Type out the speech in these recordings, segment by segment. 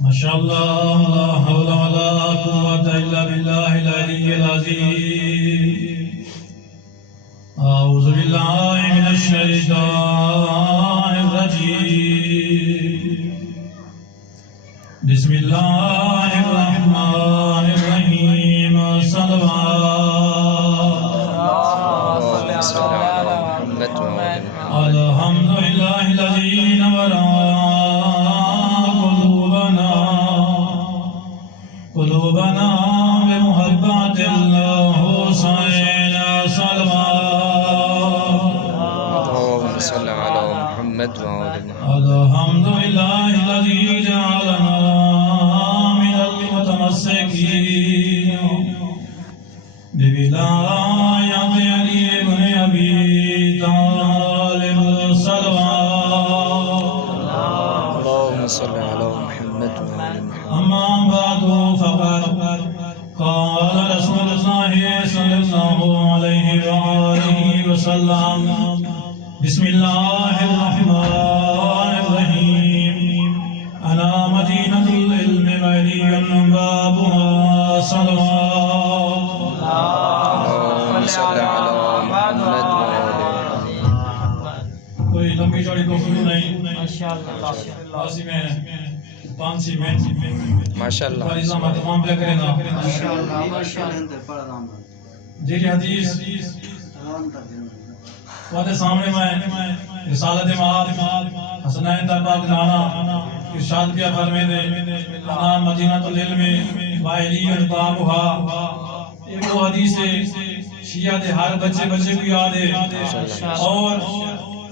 ماشاءاللہ لا حول ولا قوة الا باللہ العلی العظیم اعوذ باللہ من الشیطان الرجیم بسم اللہ الرحمن الرحیم الحمدللہ الذی نور قلوبنا بمحبت الحسین اللهم صل على محمد وعلى الحمدللہ الذی جعلنا من المتمسکین بولایت علی بن ابی طالب اللهم صل على محمد وعلى اما بعد فقد قال رسول اللہ صلی اللہ علیہ وآلہ وسلم بسم اللہ الرحمن الرحیم انا مدینۃ العلم وعلی بابها صلوات اللهم صل على محمد وعلى کوئی لمبی چوڑی گفتگو نہیں ماشاءاللہ میں 5 منٹ ماشاءاللہ فریضہ تمام پہ کرے نا جی حدیث وہاں سامنے میں رسالت مآب حسنین درباغ نانا ارشاد کیا فرمے دے انا مدینۃ العلم وعلی بابها ایک وہ حدیث ہے شیعہ دے ہر بچے کو یاد ہے اور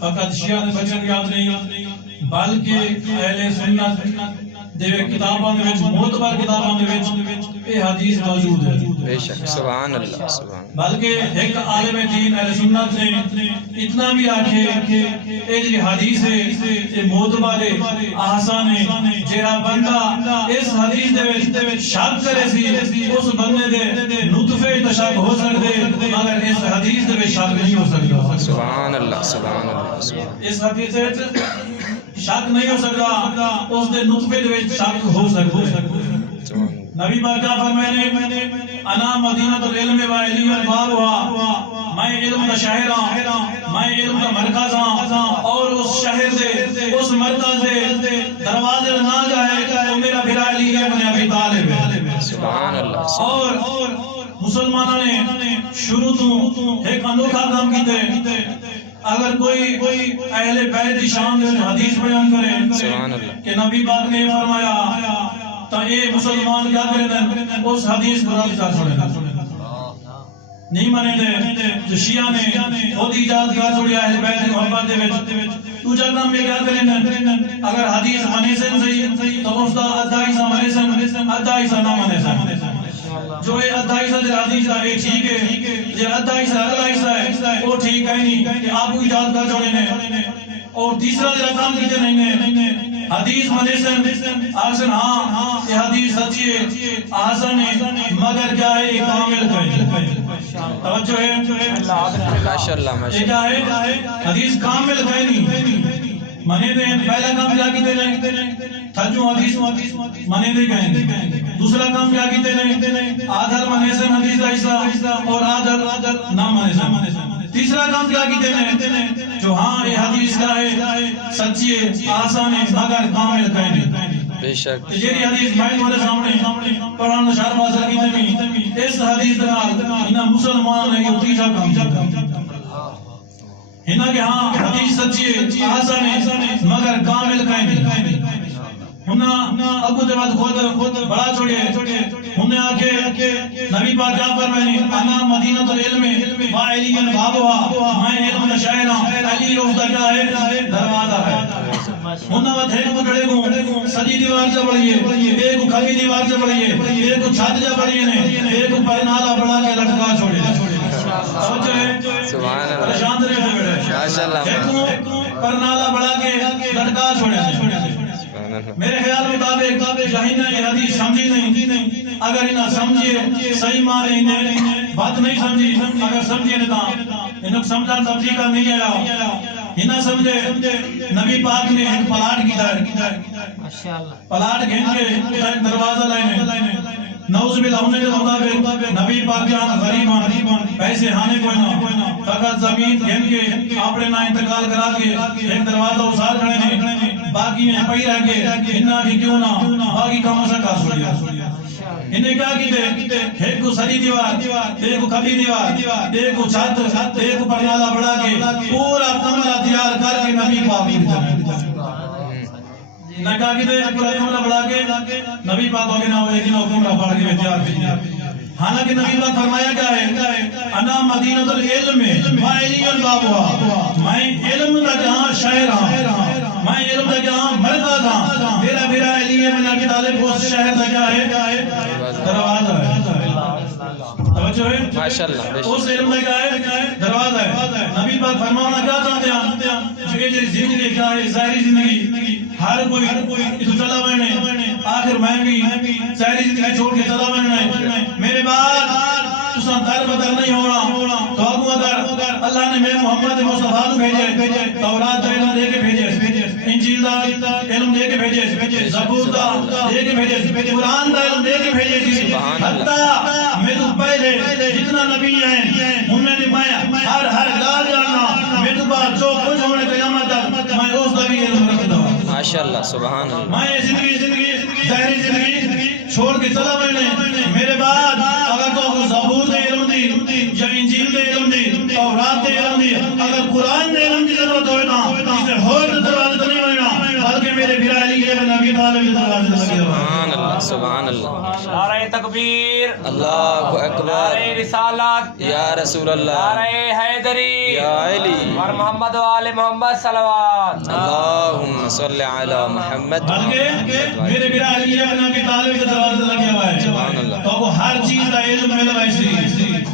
فقط شیعہ دے بچے کو یاد نہیں بلکہ اہل سنت دے کتاباں دے وچ معتبر کتاباں دے وچ یہ حدیث موجود ہے بے شک سبحان اللہ سبحان بلکہ ایک عالم دین اہل سنت نے اتنا بھی آکھے کہ یہ جو حدیث ہے یہ معتبر ہے آسان ہے جہاں بندہ اس حدیث دے وچ شک کرے سی اس بندے دے نطفے تشک ہو سکتے مگر اس حدیث دے وچ شک نہیں ہو سکتا سبحان اللہ سبحان اللہ اس حدیث دے وچ شک نہیں ہو سکتا اس دے نطفے دے وچ شک ہو سکتا ہے نبی پاک کا فرمانے انا مدینۃ العلم وعلی بابها میں علم کا شہر ہوں میں علم کا مرکز ہوں اور اس شہر دے اس مرکز دے دروازے نہ جائے تو میرا بھرا علی ابن ابی طالب ہے سبحان اللہ اور مسلمانوں نے شروع تو ایک انوکھا کام کیتے اگر کوئی اہل بیت کی شان میں حدیث بیان کرے کہ نبی پاک نے فرمایا تو یہ مسلمان کیا کریں اس حدیث کو رد کر چھوڑے نہیں مانے دے جو شیعہ نے خود ایجاد کر چھوڑی اہل بیت کی محبت دے وچ تو جانا میں کیا کریں اگر حدیث منے سے صحیح تو اس دا ادھا حصہ منے سے ادھا حصہ نہ منے سے جو یہ ادھا حصہ دے حدیث دا یہ ٹھیک ہے یہ ادھا حصہ اگلا حصہ ہے وہ ٹھیک ہے نہیں کہ آپ کو ایجاد کر چھوڑے نے اور تیسرا جو کام کیتے نہیں نے حدیث منے سے آسن ہاں یہ حدیث سچی ہے آسن ہے مگر کیا ہے یہ کامل ہے توجہ ہے ماشاءاللہ یہ کیا ہے حدیث کامل ہے نہیں منے دے پہلا کام کیا کیتے نہیں تھجو حدیث منے دے گئے دوسرا کام کیا کیتے نہیں آدھر منے سے حدیث کا حصہ اور آدھر نہ منے سے تیسرا کام کیا کیتے ہیں جو ہاں یہ حدیث کا ہے سچی ہے آسان ہے مگر کامل کہیں بے شک یہ حدیث میں تمہارے سامنے قرآن شرح حاصل کی تھی اس حدیث دنال انہا مسلمان ہے یہ تیسرا کام انہا کہ ہاں حدیث سچی ہے آسان ہے مگر کامل کہیں انہا ابو دے بعد خود بڑا چھوڑیے انہیں آکے نبی پاک کیا فرمائنی انا مدینۃ العلم وعلی بابها میں علم کا شہر ہوں علی روزہ کیا ہے دروازہ ہے انہا وہ دھیرے کو ڈڑے گوں سجی دیوار سے بڑھئے ایک کو کھلی دیوار سے بڑھئے ایک کو چھت جا بڑھئے ایک کو پرنالا بڑھا کے لٹکا چھوڑے سمجھو ہے سبحان اللہ پریشان رہے بیٹھے ماشاءاللہ ایک کو پرنالا بڑھا کے لٹکا چھوڑے میرے خیال مطابق جہینہ یہ حدیث سمجھی نہیں اگر انہا سمجھے صحیح مارے انہیں بات نہیں سمجھی اگر سمجھے نہیں انہوں سمجھا تفریقہ نہیں آیا انہا سمجھے نبی پاک نے ایک پلاٹ کی پلاٹ گھن کے دروازہ لائنے نوز باللہ ہونے کے مطابق نبی پاک جان غریبان پیسے ہانے کوئی نہ فقط زمین گھن کے اپنے نہ انتقال کرا کے ایک دروازہ اسار کھڑے نے باقی میں پئی رہ کے انہاں کی کیوں نہ باقی کام سے کا سوڑیا انہیں کیا کیتے ایک کو سری دیوار ایک کو کبھی دیوار ایک کو چھت ایک کو پرنالہ بڑھا کے پورا کمرہ تیار کر کے نبی پاک نہ کہا کہ پورا کمرہ بڑھا کے نبی پاک ہوگی نہ ہوئے کہ نہ کمرہ بڑھا کے تیار کی حالانکہ نبی پاک فرمایا کیا ہے انا مدینۃ العلم ما علی البابوا میں علم کا جہاں شہر ہوں میں علم کا جہاں مرکز ہوں میرا علی بن ابی طالب اس شہر کا کیا ہے دروازہ ہے توجہ ہے ماشاءاللہ اس علم کا کیا ہے دروازہ ہے نبی پاک فرمانا کیا چاہتے ہیں جو یہ زندگی کیا ہے ظاہری زندگی ہر کوئی اس چلا بہنے آخر میں بھی ظاہری زندگی چھوڑ کے چلا بہنے میرے بعد تساں در بدر نہیں ہونا تو ابو اگر اللہ نے میں محمد مصطفیٰ کو بھیجے تورات کا علم دے کے بھیجے انجیل کا علم دے کے بھیجے زبور کا دے کے بھیجے قرآن کا علم دے کے بھیجے حتیٰ میں تو پہلے جتنا نبی ہیں انہیں نے میں ہر گال جانا میں تو بعد جو کچھ ہونے قیامت تک میں اس کا بھی علم رکھتا ہوں ماشاءاللہ سبحان اللہ میں زندگی ظاہری زندگی چھوڑ کے چلا بہنے میرے بعد اگر تو زبور دے علم دی یا انجیل دے علم دی تورات دے علم دی اگر قرآن دے علم دی ضرورت ہوئے نا اسے ہور دروازہ نہیں ہوئے بلکہ میرے بھرا علی بن ابی طالب دروازہ لگے سبحان اللہ سبحان اللہ نعرہ تکبیر اللہ اکبر نعرہ رسالت یا رسول اللہ نعرہ حیدری یا علی اور محمد و آل محمد صلوات اللہم صلی علی محمد بلکہ میرے بھرا علی بن ابی طالب دروازہ لگے ہوا ہے سبحان اللہ تو وہ ہر چیز کا علم ملا ہے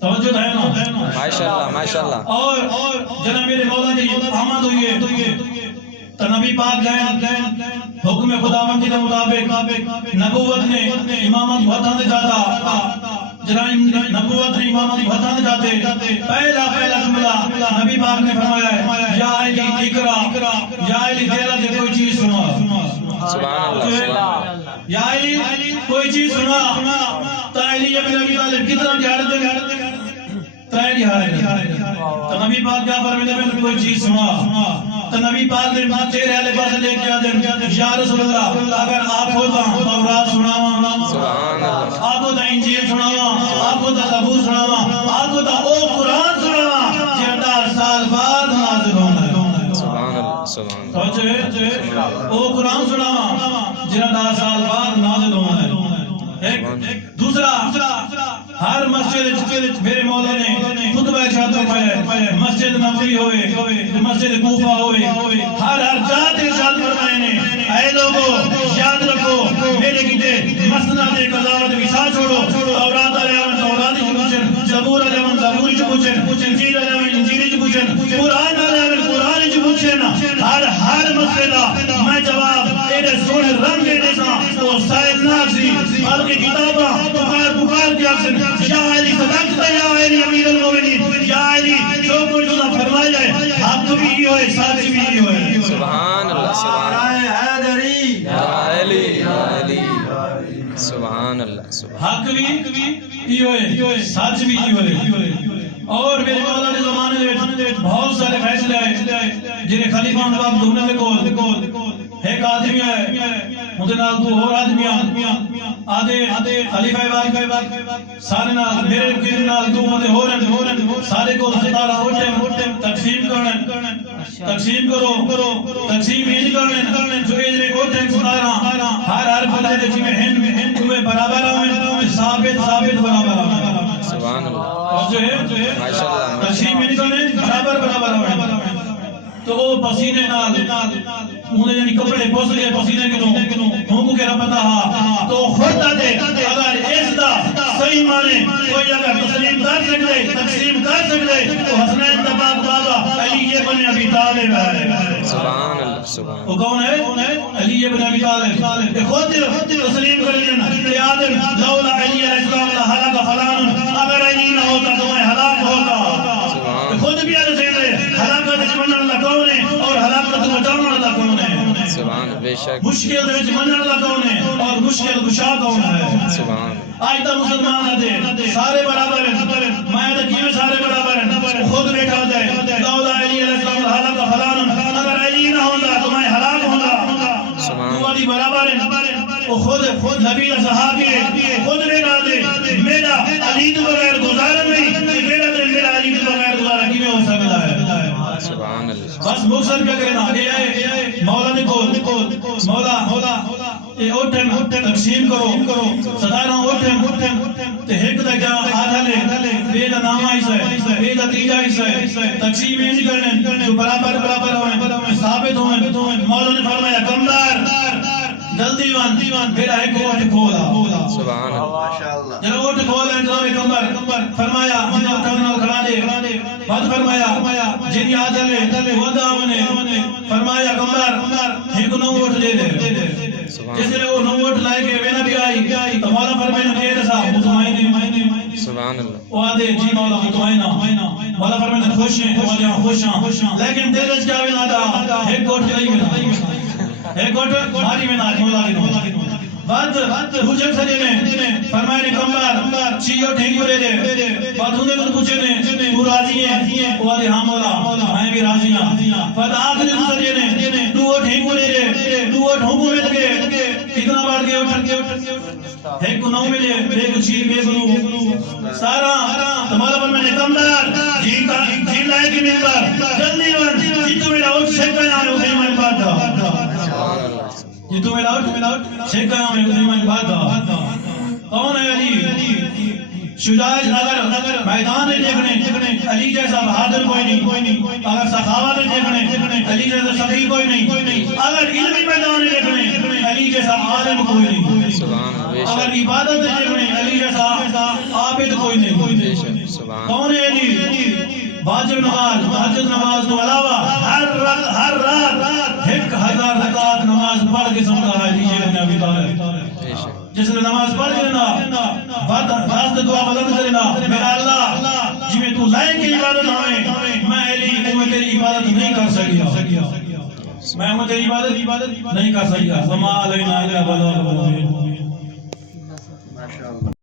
توجہ ہے نا ماشاءاللہ ماشاءاللہ اور جناب میرے مولا جی آمد ہوئیے تو نبی پاک گئے حکم خداوندی کے مطابق نبوت نے امامت بہتانے جاتا جناب نبوت نے امامت بہتانے جاتے پہلا جملہ نبی پاک نے فرمایا ہے یا علی اقرا یا علی تیرا دے کوئی چیز سنا سبحان اللہ سبحان اللہ یا علی کوئی چیز سنا تو علی ابن ابی طالب کتنا جہارت دے تیری حالت تو نبی پاک کیا فرماتے ہیں کوئی چیز سنا تو نبی پاک نے چہرے والے پاس لے کے آتے یا رسول اللہ اگر آپ ہوتا تورات سناواں سبحان اللہ آپ ہوتا انجیل سناواں آپ ہوتا زبور سناواں آپ ہوتا او قرآن سناواں 1000 سال بعد نازل ہونا ہے سبحان اللہ سبحان اللہ او قرآن سناواں 1000 سال بعد نازل ہونا ہے دوسرا ہر مسجد میرے مولا نے خطبہ ارشاد فرمایا مسجد نبوی ہوئے مسجد کوفہ ہوئے ہر جات ارشاد فرمائے نے اے لوگوں یاد رکھو میرے کیتے مسند قضاوت وسا چھوڑو تورات علیہ تورات پوچھن زبور علیہ زبور پوچھن انجیل علیہ انجیل پوچھن قرآن علیہ قرآن پوچھن ہر مسئلے دا میں جواب اے سونے رنگ دے سا تو سائل نہ سی بلکہ کتاباں بخار کے اکثر یا علی صدقت یا علی امیر المومنین یا علی جو کچھ تُو فرمایا ہے حق بھی ہوئے سچ بھی ہوئے سبحان اللہ سبحان اللہ حیدری یا علی سبحان اللہ سبحان حق بھی ہوئے سچ بھی ہوئے اور میرے مولا نے زمانے میں بہت سارے فیصلے آئے جنہیں خلیفہ نواب دھونے میں کول ایک آدمی ہے مجھے نال دو اور آدمی آدھے خلیفہ باقی سارے نال میرے کے نال دو مدے ہو رہے سارے کو 17 ووٹیں تقسیم کرو تقسیم ہی کرنے جو اجرے ووٹیں 17 ہر بندے دے میں ہند تمہیں برابر ہوئے ثابت برابر ہوئے سبحان اللہ اور جو ہے ماشاءاللہ تقسیم ہی کرنے برابر ہوئے تو وہ پسینے نال انہیں یعنی کپڑے پوس گئے پسینے کے ہوں کے رب پتا تو خود دے اگر اس دا صحیح مانے کوئی اگر تسلیم کر سکتے تقسیم کر سکتے تو حسنین تباق بابا علی بن ابی طالب ہے سبحان اللہ سبحان وہ کون ہے علی بن ابی طالب خود تسلیم کر لینا کہ آدم لولا علی علیہ السلام لحلق فلان اگر علی نہ ہوتا تو میں ہلاک ہوتا خود بھی علیہ ہلاکت چمنن اللہ کون ہے اور ہلاکت بچاؤن اللہ کون ہے سبحان بے شک مشکل دے وچ منن والا کون ہے اور مشکل کشا کون ہے سبحان آج تا مسلمان دے سارے برابر ہیں میں تے کیویں سارے برابر ہیں خود بیٹھا ہو جائے لولا علی علیہ السلام حالت فلان اگر علی نہ ہوندا تو میں ہلاک ہوندا سبحان تو علی برابر ہے وہ خود نبی صحابی ہے خود بیٹھا دے میرا علی تو بغیر گزارا نہیں میرا علی تو بغیر گزارا کیویں ہو سکتا ہے سبحان اللہ بس مقصد کیا کرنا آگے آئے مولا نے کو مولا یہ اوٹن تقسیم کرو صداروں اوٹن تے ایک دا کیا آدھا لے بے دا نامہ حصہ ہے بے دا تیجا حصہ ہے تقسیم یہ نہیں کرنے جو برابر ہوئے ثابت ہوئے مولا نے فرمایا کمدار جلدی وان میرا ایک اوٹ کھولا سبحان اللہ جنہوں اوٹ کھولا انتظام کمبر فرمایا جنہوں ٹرمنل کھڑا دے بات فرمایا جنہی آدھا لے وعدہ ہونے فرمایا کمبر ایک نو اوٹ دے دے جس نے وہ نو اوٹ لائے کے وینا بھی آئی تو مولا فرمایا دیر صاحب مطمئنی سبحان اللہ وہ آدھے جی مولا مطمئنہ مولا فرمایا خوش ہیں خوش ہیں لیکن دیرج کیا وینا دا ایک اوٹ لئی وینا ایک اوٹ ماری وینا مولا کی بات پوچھے سجے میں فرمائے نے کمبر چیو ٹھیک کرے دے بات انہیں کچھ پوچھے نے تو راضی ہے وہ آدھے ہاں مولا میں بھی راضی ہوں بات آخری سجے نے تو وہ ٹھیک کرے دے تو وہ ٹھوکو میں لگے کتنا بار گئے اٹھ ایک کو نو ملے ایک چیز بے گلو سارا تمہارا پر میں نے کمبر جی لائے کی ملتا جلدی ون جی تو میرا اٹھ شکا یہاں اسے میں بات دا یہ تو میرا اٹھ شیکا ہوں میں بات کون ہے علی شجاعت اگر میدان میں دیکھنے علی جیسا بہادر کوئی نہیں اگر سخاوت میں دیکھنے علی جیسا سخی کوئی نہیں اگر علمی میدان میں دیکھنے علی جیسا عالم کوئی نہیں اگر عبادت میں دیکھنے علی جیسا عابد کوئی نہیں کون ہے علی واجب نماز تہجد نماز تو علاوہ ہر رات 1000 رکعت نماز پڑھ کے سمجھا ہے نیچے ابن ابی طالب جس نے نماز پڑھ لینا واسطے دعا بلند کرنا میرا اللہ جی میں تو لائن کی عبادت ہوئے میں علی میں تیری عبادت نہیں کر سکیا میں تیری عبادت نہیں کر سکیا وما علینا الا البلاغ المبین